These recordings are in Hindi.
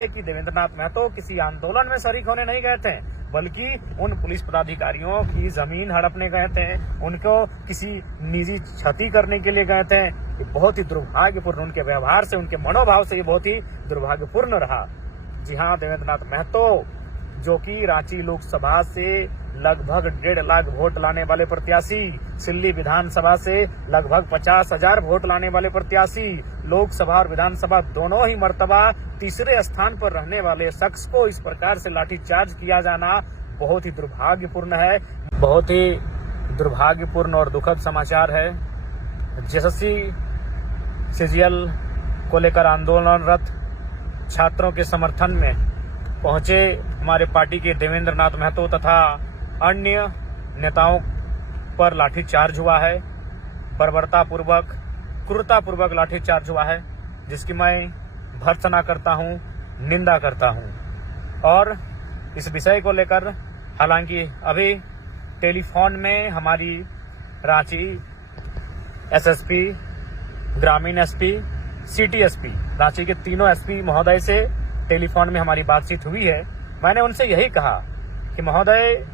कि देवेंद्रनाथ महतो किसी आंदोलन में शरीक होने नहीं गए थे, बल्कि उन पुलिस पदाधिकारियों की जमीन हड़पने गए थे, उनको किसी निजी क्षति करने के लिए गए थे। ये बहुत ही दुर्भाग्यपूर्ण, उनके व्यवहार से, उनके मनोभाव से ये बहुत ही दुर्भाग्यपूर्ण रहा। जी हाँ, देवेंद्रनाथ महतो जो कि रांची लोकसभा से लगभग 1.5 लाख वोट लाने वाले प्रत्याशी, सिल्ली विधानसभा से लगभग 50,000 वोट लाने वाले प्रत्याशी, लोकसभा और विधानसभा दोनों ही मर्तबा तीसरे स्थान पर रहने वाले शख्स को इस प्रकार से लाठीचार्ज किया जाना बहुत ही दुर्भाग्यपूर्ण है। बहुत ही दुर्भाग्यपूर्ण और दुखद समाचार है। एसएससी सीजीएल को लेकर आंदोलनरत छात्रों के समर्थन में पहुंचे हमारे पार्टी के देवेंद्रनाथ महतो तथा अन्य नेताओं पर लाठीचार्ज हुआ है, बर्बरतापूर्वक, क्रूरतापूर्वक लाठीचार्ज हुआ है, जिसकी मैं भर्त्सना करता हूं, निंदा करता हूं। और इस विषय को लेकर हालांकि अभी टेलीफोन में हमारी रांची एसएसपी, ग्रामीण एसपी, सिटी एसपी, रांची के तीनों एसपी महोदय से टेलीफोन में हमारी बातचीत हुई है। मैंने उनसे यही कहा कि महोदय,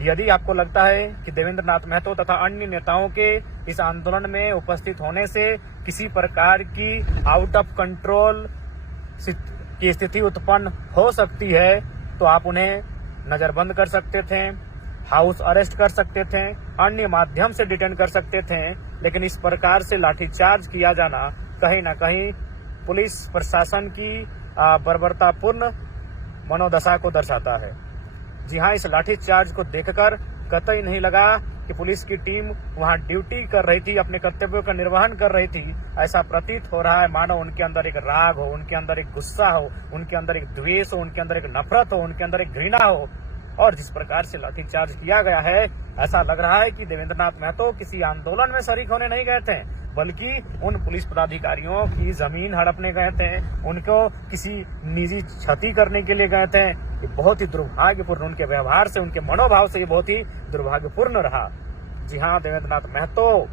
यदि आपको लगता है कि देवेंद्रनाथ महतो तथा अन्य नेताओं के इस आंदोलन में उपस्थित होने से किसी प्रकार की आउट ऑफ कंट्रोल की स्थिति उत्पन्न हो सकती है, तो आप उन्हें नजरबंद कर सकते थे, हाउस अरेस्ट कर सकते थे, अन्य माध्यम से डिटेन कर सकते थे। लेकिन इस प्रकार से लाठीचार्ज किया जाना कहीं न कहीं पुलिस प्रशासन की बर्बरतापूर्ण मनोदशा को दर्शाता है। जी हाँ, इस लाठीचार्ज को देखकर कतई नहीं लगा कि पुलिस की टीम वहां ड्यूटी कर रही थी, अपने कर्तव्यों का निर्वहन कर रही थी। ऐसा प्रतीत हो रहा है मानो उनके अंदर एक राग हो, उनके अंदर एक गुस्सा हो, उनके अंदर एक द्वेष हो, उनके अंदर एक नफरत हो, उनके अंदर एक घृणा हो। और जिस प्रकार से लाठीचार्ज किया गया है, ऐसा लग रहा है कि देवेंद्रनाथ महतो किसी आंदोलन में शरीक होने नहीं गए थे, बल्कि उन पुलिस पदाधिकारियों की जमीन हड़पने गए थे, उनको किसी निजी क्षति करने के लिए गए थे। ये बहुत ही दुर्भाग्यपूर्ण, उनके व्यवहार से, उनके मनोभाव से ये बहुत ही दुर्भाग्यपूर्ण रहा। जी हाँ, देवेंद्रनाथ महतो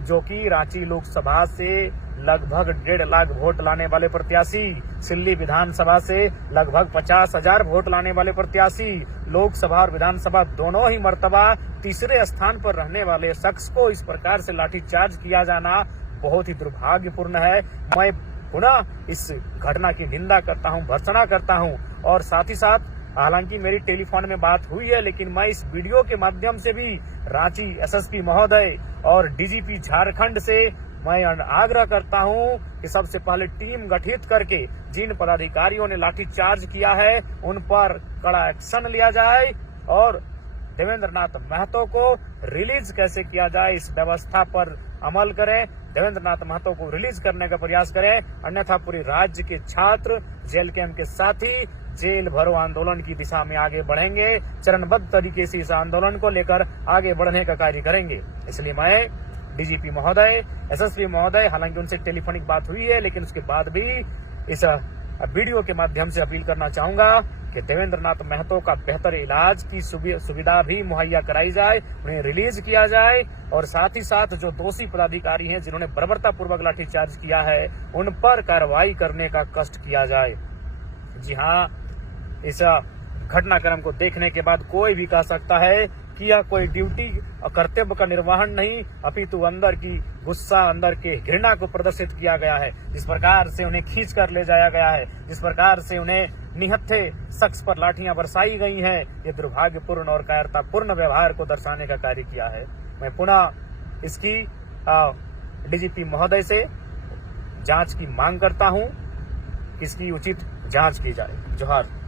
जो कि रांची लोकसभा से लगभग 1.5 लाख वोट लाने वाले प्रत्याशी, सिल्ली विधानसभा से लगभग 50,000 वोट लाने वाले प्रत्याशी, लोकसभा और विधानसभा दोनों ही मर्तबा तीसरे स्थान पर रहने वाले शख्स को इस प्रकार से लाठीचार्ज किया जाना बहुत ही दुर्भाग्यपूर्ण है। मैं पुनः इस घटना की निंदा करता हूं, भर्त्सना करता हूं। और साथ ही साथ हालांकि मेरी टेलीफोन में बात हुई है, लेकिन मैं इस वीडियो के माध्यम से भी रांची एसएसपी महोदय और डीजीपी झारखंड से मैं आग्रह करता हूं कि सबसे पहले टीम गठित करके जिन पदाधिकारियों ने लाठीचार्ज किया है उन पर कड़ा एक्शन लिया जाए और देवेंद्रनाथ महतो को रिलीज कैसे किया जाए इस व्यवस्था पर अमल करें। देवेंद्रनाथ महतो को रिलीज करने का प्रयास करें, अन्यथा पूरे राज्य के छात्र, जेल कैंप के साथी जेल भरो आंदोलन की दिशा में आगे बढ़ेंगे, चरणबद्ध तरीके से इस आंदोलन को लेकर आगे बढ़ने का कार्य करेंगे। इसलिए मैं डीजीपी महोदय, एसएसपी महोदय, हालांकि उनसे टेलीफोनिक बात हुई है, लेकिन उसके बाद भी इस वीडियो के माध्यम से अपील करना चाहूंगा कि देवेंद्रनाथ महतो का बेहतर इलाज की सुविधा भी मुहैया कराई जाए, उन्हें रिलीज किया जाए और साथ ही साथ जो दोषी पदाधिकारी हैं जिन्होंने बर्बरतापूर्वक लाठीचार्ज किया है उन पर कार्रवाई करने का कष्ट किया जाए। जी हाँ, इस घटनाक्रम को देखने के बाद कोई भी कह सकता है कि यह कोई ड्यूटी और कर्तव्य का निर्वहन नहीं, अपितु अंदर की गुस्सा, अंदर के घृणा को प्रदर्शित किया गया है। जिस प्रकार से उन्हें खींच कर ले जाया गया है, जिस प्रकार से उन्हें निहत्थे शख्स पर लाठियां बरसाई गई हैं, ये दुर्भाग्यपूर्ण और कायरतापूर्ण व्यवहार को दर्शाने का कार्य किया है। मैं पुनः इसकी डीजीपी महोदय से जांच की मांग करता हूं, इसकी उचित जांच की जाए। जोहार।